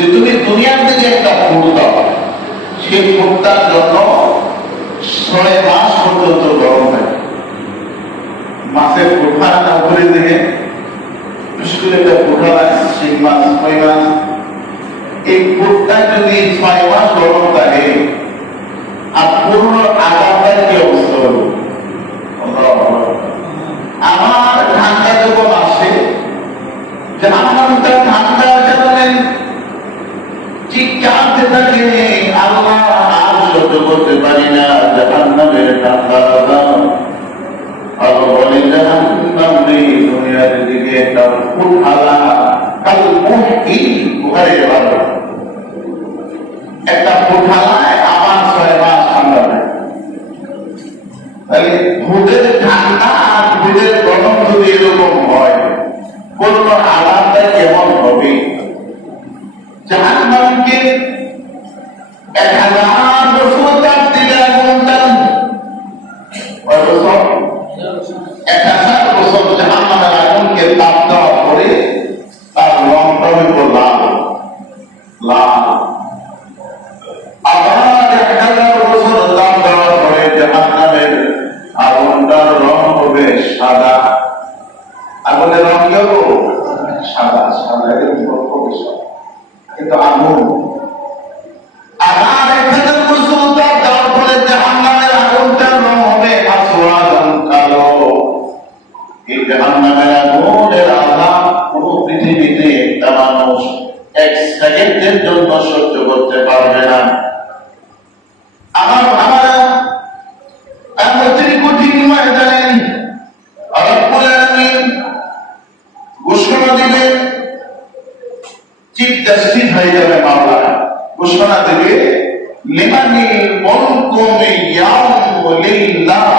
যে তুমি দুনিয়ার দিকে একটা ফুট দাও, সেই ফুটটার জন্য ছয় মাস পর্যন্ত গরম হয়। মাসের কোঠাটা করে দিয়ে স্কুলে একটা কোঠা আছে সেই মাস, ছয় মাস। এই ফুটটা যদি ছয় মাস গরম থাকে, আর পূর্ণ মুলকু মিয়াউম লিল্লাহি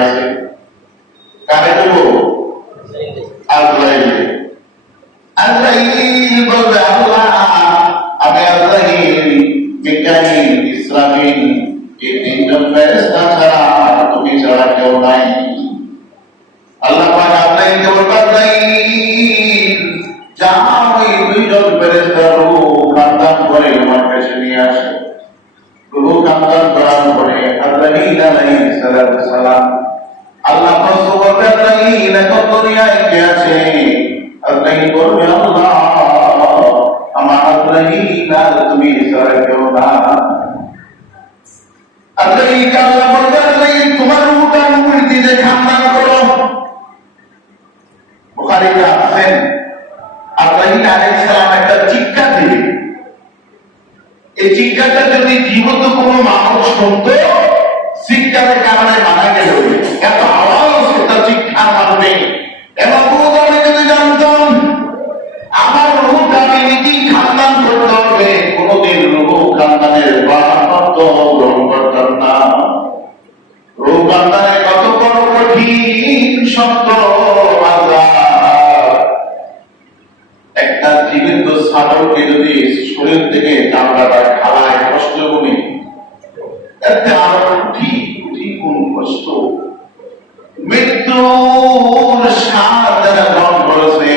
আছে কারে দেবো এই যদি জীবত মানুষ শুনতো চিৎকারের কারণে মারা গেল। এত আওয়াজ মারবে এবং রোগ আমি যদি জানতাম, আমার খানদান করতে হবে। কোনোদিন রোগ খানদানের বাহাত্ম গ্রহণ করতাম না। খানদানের কত বড় কঠিন সত্য একটা জীবিত ছাগলকে যদি শরীর থেকে খালায় কষ্ট গুণ কষ্ট? মৃত্যুর স্বাদ করেছে।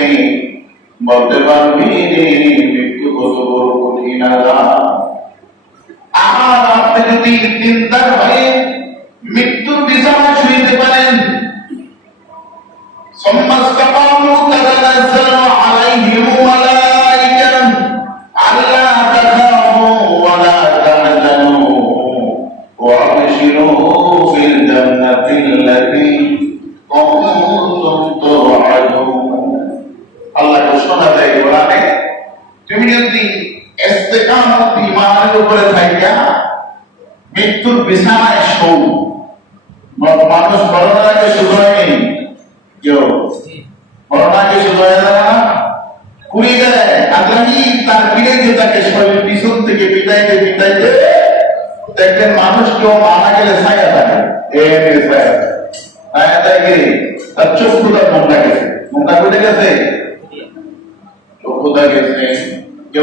বলতে পারবি মৃত্যু কত বড় কঠিন আর আপনি যদি চিন্তার হয়ে, মৃত্যুর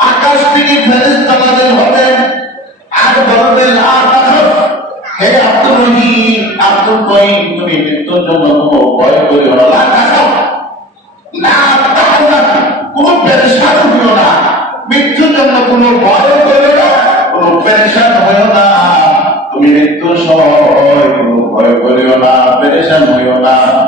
আকাশ থেকে হবেন আর বলবেন লা তাখাফ তুমি মৃত্যুর জন্য ভয় করিও না না। কোনো পেরেশান হইও না। মৃত্যুর জন্য কোনো ভয় করিও না। পেরেশান হইও না। তুমি মৃত্যুর সময় কোনো ভয় করিও না, পেরেশান হইও না।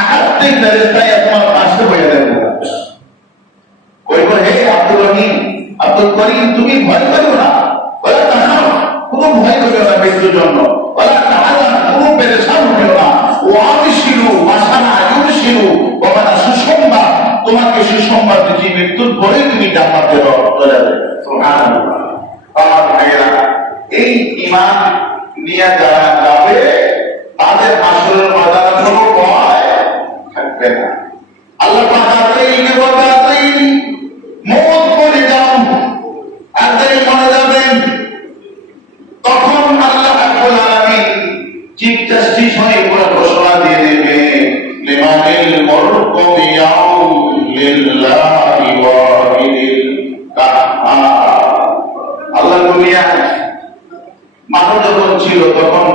আকাশ থেকে ফেরেশতায় তোমার পাশে হয়ে দেবে কইব হে আব্দুল রহিম আব্দুল করিম, তুমি ভয় করো না। বলে তাহা কোনো ভয় করো না মৃত্যুর জন্য। বলে তাহা কোনো পেরেশান হইও না। ও আমি শিরু মাসানা আয়ুর শিরু বাবা সুসংবাদ। তোমাকে সুসংবাদ দিচ্ছি, মৃত্যুর পরে তুমি জান্নাতে চলে যাবে। ভাইয়েরা, এই ইমান নিয়ে যারা যাবে, তাদের আসরের ময়দানে থাকবে না। আল্লাহ পাক আতাইনি ওয়া মরে যাবেন। তখন আল্লাহ রাব্বুল আলামিন চিফ জাস্টিস হয়ে পুরো ঘোষণা দিয়ে দেবে, লিমানিল মুলকু ইয়াউম লিল্লাহি ওয়াহিদিল কাহ্হার আল্লাহ দুনিয়ায় মানুষ যখন ছিল তখন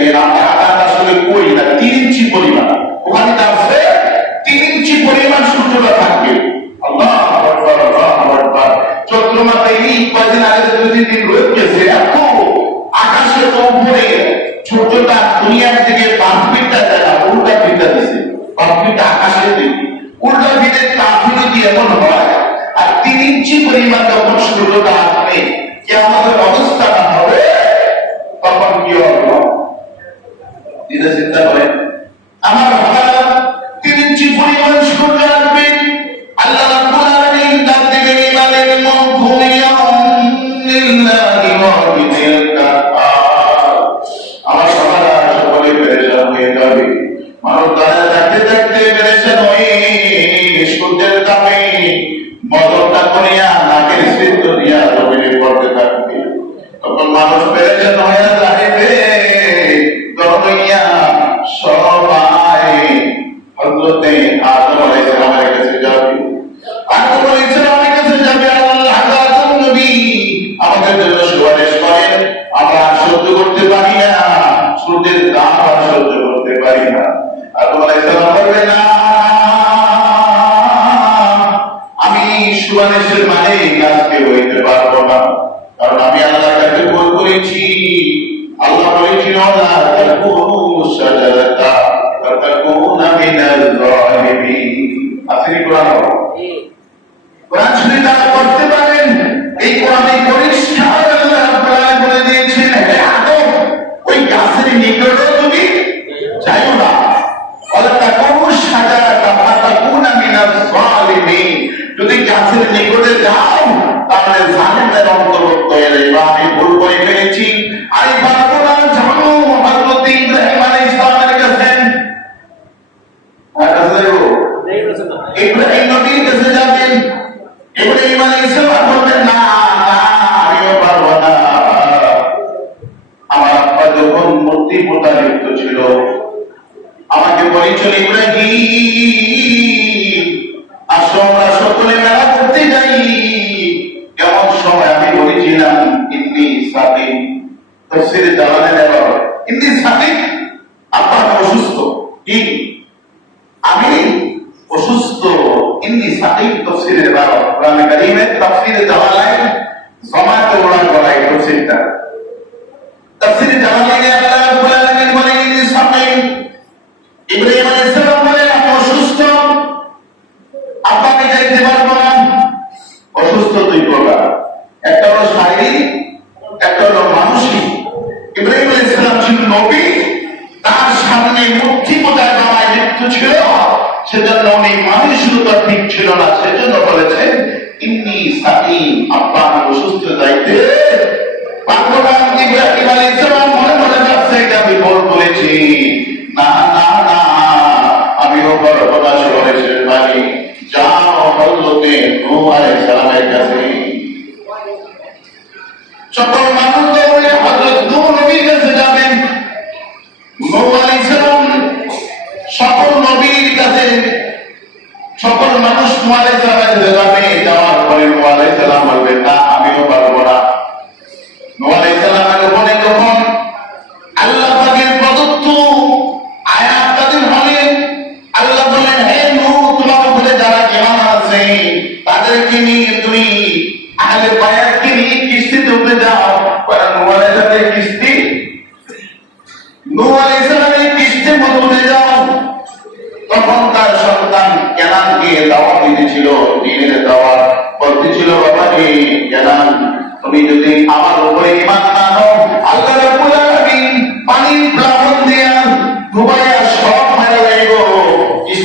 ওখানে গেলে গিয়ে আমি আঘাত আসলে করি না, তিন ইঞ্চি পরিমাণ। ওখানে আসবে তিন ইঞ্চি পরিমাণ সূর্যটা থাকবে। আল্লাহ আকবার আল্লাহ আকবার। চন্দ্র মাথায় এই কয়েকদিন আগে দুই তিন দিন রোদ মানব তারা থাকতে থাকতে পেরেছেন ওই সূর্যের কি? আমি অসুস্থ, ইন্নি সাকিব তফসিলের বাবা কোরআন কারীমের তফসিরে জামালাইন জমাতে ওড়া করাই তফসিরটা তফসিরে জামালাইনে ছিল, সেজন্য উনি মানে শুধু তার ঠিক ছিল না, সেজন্য বলেছেন ইন্নি সাথী আব্বা আমার অসুস্থ দায়িত্বে। পাগলাম ইব্রাহিম আলী ইসলাম মনে মনে ভাবছে, এটা আমি ভুল করেছি না না না, আমি ওপর প্রকাশ করেছেন ভাই। যাও হজরতে নূহ সালামের কাছে। সকল মানুষ vez se la malvendad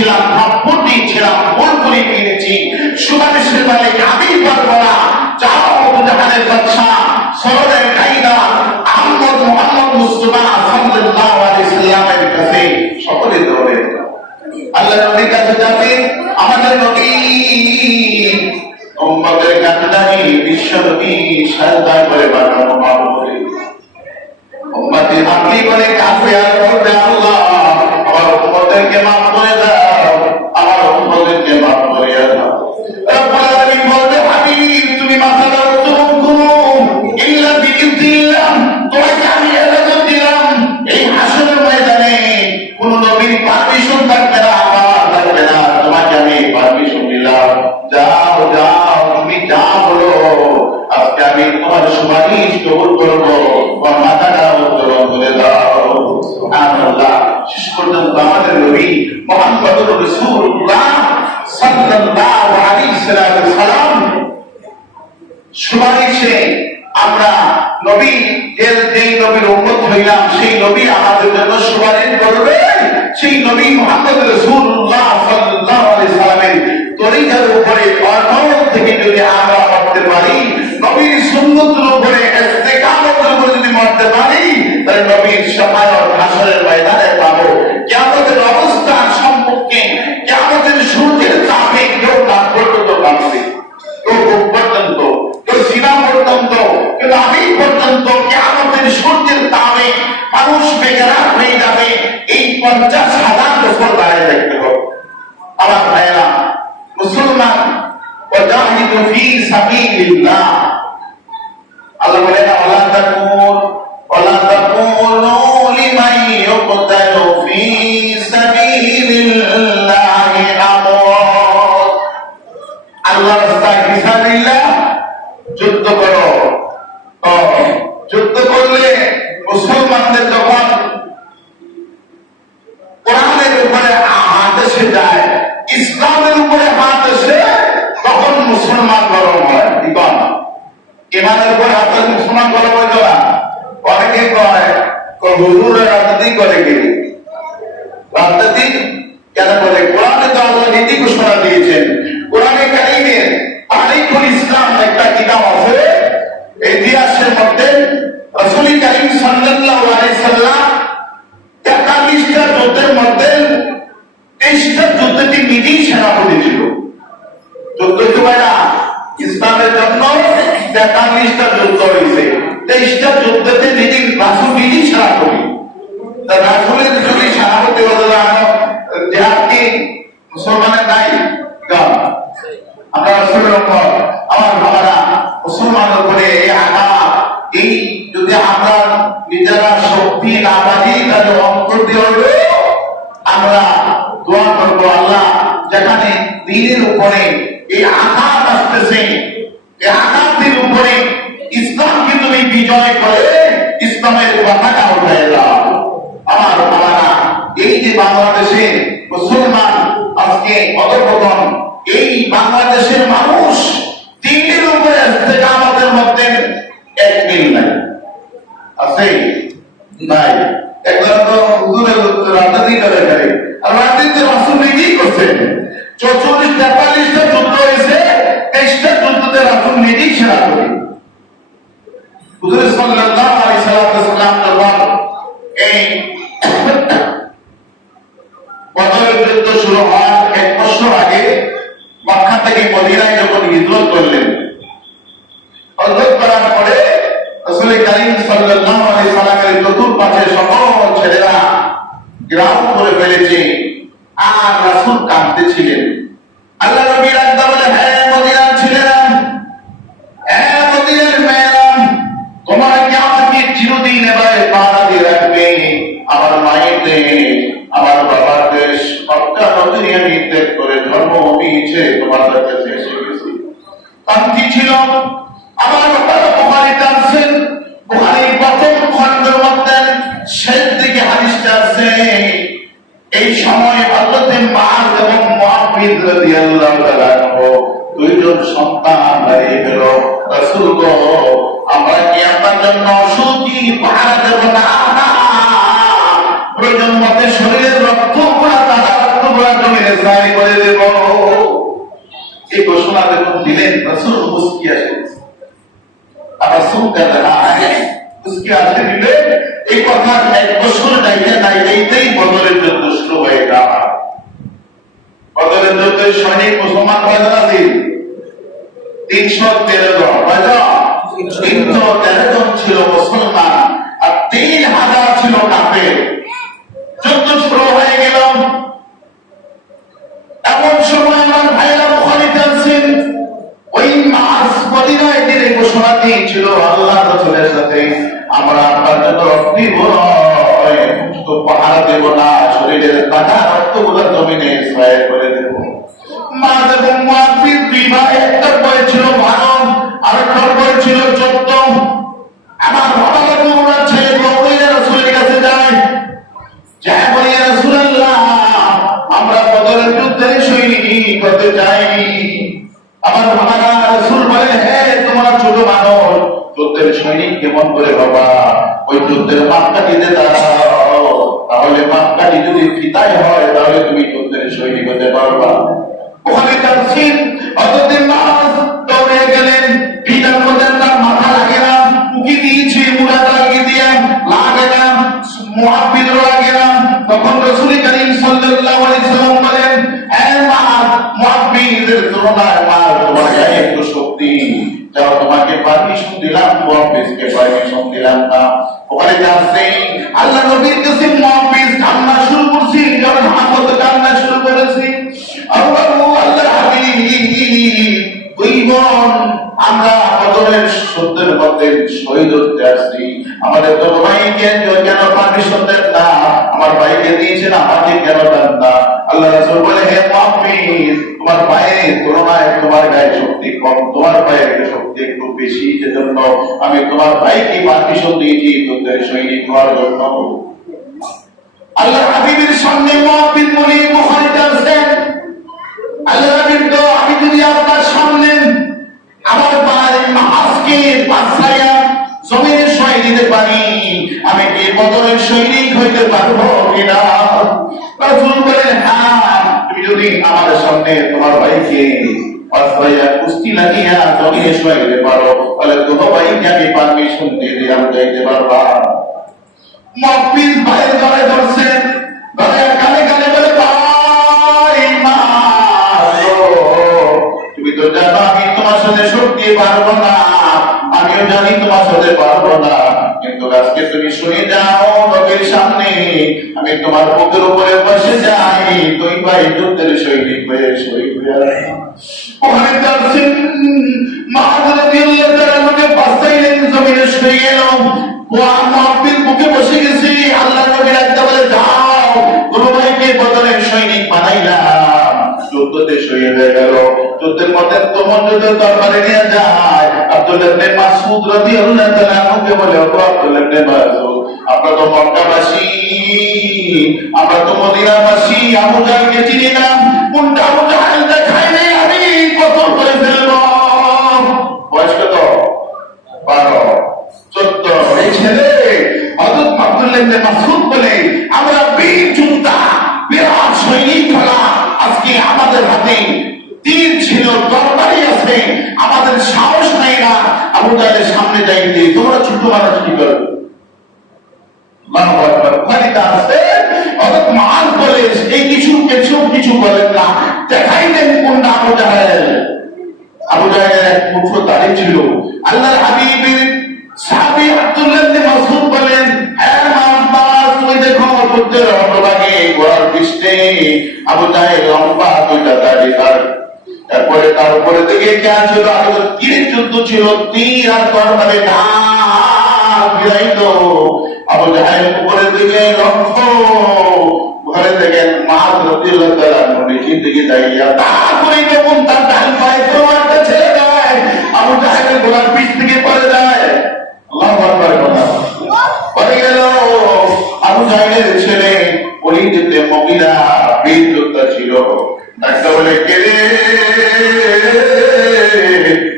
করেছিলাম থাপ্পড় দিয়েছিলাম ভুল করে কিনেছি সুপারিশের মালিক আমি পারব না। যাও জাহানের বাচ্চা সরদের কাইদা আহমদ মোহাম্মদ মুস্তফা সাল্লাল্লাহু আলাইহি কাছে সকলে দৌড়ে আল্লাহ নবীর কাছে যাবে, আমাদের নবী। উম্মতের কান্দানি বিশ্ব নবী সারদা করে বানানো হবে নবী যে যেই নবীর উম্মত হইলাম, সেই নবী আমাদের জন্য সুপারিশ করবে। সেই নবী মোহাম্মদ রসুল্লাহ সাল্লাহ আলাইহি সালামের তরিকার উপরে অর্ণব থেকে যদি আমরা মরতে পারি, নবীর সুন্নতের উপরে এস্তেকামতের উপরে যদি মরতে পারি, তাহলে নবীর শাফায়াত হাসরের ময়দানে পাবো। அதனுடைய তেইশটা যুদ্ধতে নিজেই রাসূল নিজেই এই আঘাত এই যদি আমরা নিজেরা শক্তি না পাই তাহলে আমরা দোয়া যেখানে দিনের উপরে এই আঘাত আসতেছে, এই আঘাতের উপরে ইসলামকে তুমি বিজয় করে ইসলামের পতাকা উঠে দাও আমার বাবারা এই যে বাংলাদেশে মুসলমান আজকে অধপতন, এই বাংলাদেশের মানুষ দিনের উপরে ইস্তেকামতের মধ্যে এক মিল নাই। আছে? নাই। একবার তো হুজুরের রাজনীতি করে করে আর রাজনীতি রাসুল নিজেই করছেন চৌচল্লিশ, তেতাল্লিশটা যুদ্ধ হয়েছে, তেইশটা যুদ্ধতে রাসুল নিজেই সেরা করে। হুজুর সাল্লাল্লাহু মক্কা থেকে মদিনায় যখন হিজরত করলেন হজরত করার শান্তি ছিল। আমার বাবার বুখারিতে আছেন বুখারি প্রথম খণ্ডের মধ্যে শেষ দিকে হাদিসটা আছে। এই সময় হযরতে মাআজ এবং মুআবিদ রাদিয়াল্লাহু তাআলা দুইজন সন্তান হারিয়ে গেল। রাসূল আমরা কি আপনার জন্য সুখী পাহারা দেব না। প্রয়োজন মতে শরীরের রক্তগুলা তাজা রক্তগুলা জমিনে সাই করে দেব। এই ঘোষণা যখন দিলেন রসুল মুসকি আসে আর রসুল হয় মুস্কি আসে দিলে এই কথা এক বছর যাইতে যাইতেই বদলের শুরু হয়ে গেল বদলের সৈনিক মুসলমান তিনশো তেরো জন তিনশো তেরো ছিল আল্লাহ রসুলের সাথে। আমরা আপনার জন্য রক্তি তো পাহাড় দেব না, শরীরের টাকা রক্তগুলো জমিনে ছয় করে দেব। মা এবং যুদ্ধের সৈনিক কেমন করে বাবা? ওই যুদ্ধের মাপকাঠিতে দাঁড়াও তাহলে মাপকাঠি যদি ফিতায় হয়, তাহলে তুমি যুদ্ধের সৈনিক হতে পারবা। ওখানে তাফসীর অতদিন মাস তবে গেলেন ফিতার মধ্যে পারমিশন দিলাম না ওখানে যাচ্ছে বেশি সেজন্য আমি তোমার ভাইকে পারমিশন দিয়েছি তোদের সৈনিক হওয়ার জন্য। আল্লাহ হাবিবের সামনে মুহাম্মদ বলি বুখারীতে আছেন আল্লাহ হাবিব তো আমি যদি আপনার সামনে আমার ভাই মাহাজকে বাদশায়া জমিনে সয় দিতে পারি। আমি কি বদরের সৈনিক হইতে পারব কিনা? রাসূল বলেন হ্যাঁ তুমি যদি আমার সামনে তোমার ভাইকে ভাই মা তুমি তো জানো আমি তোমার সাথে সত্যি পারব না। আমিও জানি তোমার সাথে পারব না। কিন্তু আজকে তুমি শুনে যাও সামনে। আমি তোমার বুকের উপরে বসে যাই তুই ভাই যুদ্ধের সৈনিক হয়ে শহীদ হয়ে। ওখানে মাহাদিল্লাহ আমাকে জমিনে শুয়ে গেল ও আমার বুকে বসে গেছি। আল্লাহ নবীর একটা বলে, যাও গুরু ভাইকে বদলের সৈনিক বানাইলাম। যুদ্ধতে শহীদ হয়ে গেল। যুদ্ধের মধ্যে তোমার যুদ্ধের দরবারে নিয়ে যায় আব্দুল ইবনে মাসউদ রাদিয়াল্লাহু তাআলা আমাকে বলে ও আব্দুল ইবনে মাসউদ আমরা তো মক্কাবাসী, আমরা তো মদিনাবাসী কোনটা বলেন না দেখাই দেন কোনটা জাহেল। আবু জাহেলের এক পুত্র দাঁড়িয়ে ছিল। আল্লাহর হাবিবের সাহাবী আব্দুল্লাহ ইবনে মাসউদ বলেন হ্যাঁ আব্বাস ওই দেখো পুত্রের অগ্রভাগে ঘোড়ার পৃষ্ঠে আবু জাহেল লম্বা দুইটা দাড়ি তার। তারপরে তার উপরে দিকে কে ছিল আগে তো তীরের যুদ্ধ ছিল তীর আর তরবারে না ফিরাইতো যে লক্ষ্য। ঘরে মাছ রতিল্লাহ দিকে তারপরে যখন তার ডান পায়ে দেয় আবু জাহেদের গোলার পিঠ থেকে পড়ে যায়। কথা। পরে গেল। আবু জাহেদের ছেলে, ওই যেতে ছিল। একটা বলে কেড়ে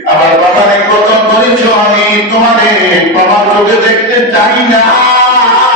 আমার বাবা কত ধরেছ আমি। তোমাদের বাবার চোখে দেখতে চাই না।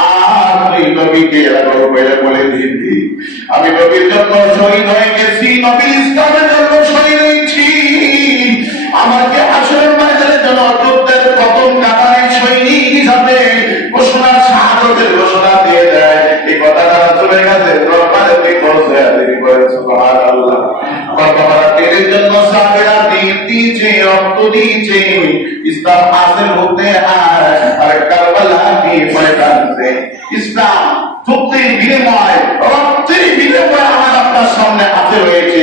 আর তুই নবীকে বলে বলে দিবি আমি নবীর জন্য শহীদ হয়ে গেছি নবী ইসলামের ময়দান সে ইসলাম যুদ্ধের বিনিময় রক্তের বিনিময় আমার আপনার সামনে হাতে হয়েছে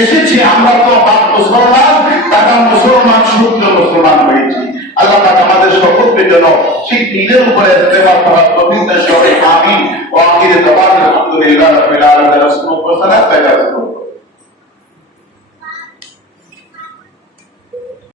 এসেছি আমরা তো বাপ মুসলমান তারা মুসলমান শুদ্ধ মুসলমান হয়েছি আল্লাহ পাক আমাদের সকলকে যেন সেই দিনের উপরে ইস্তেফার করার দান করে। আমিন ওয়া আখির দাওয়ানা আলহামদুলিল্লাহি রাব্বিল আলামিন রাসূলুল্লাহ সাল্লাল্লাহু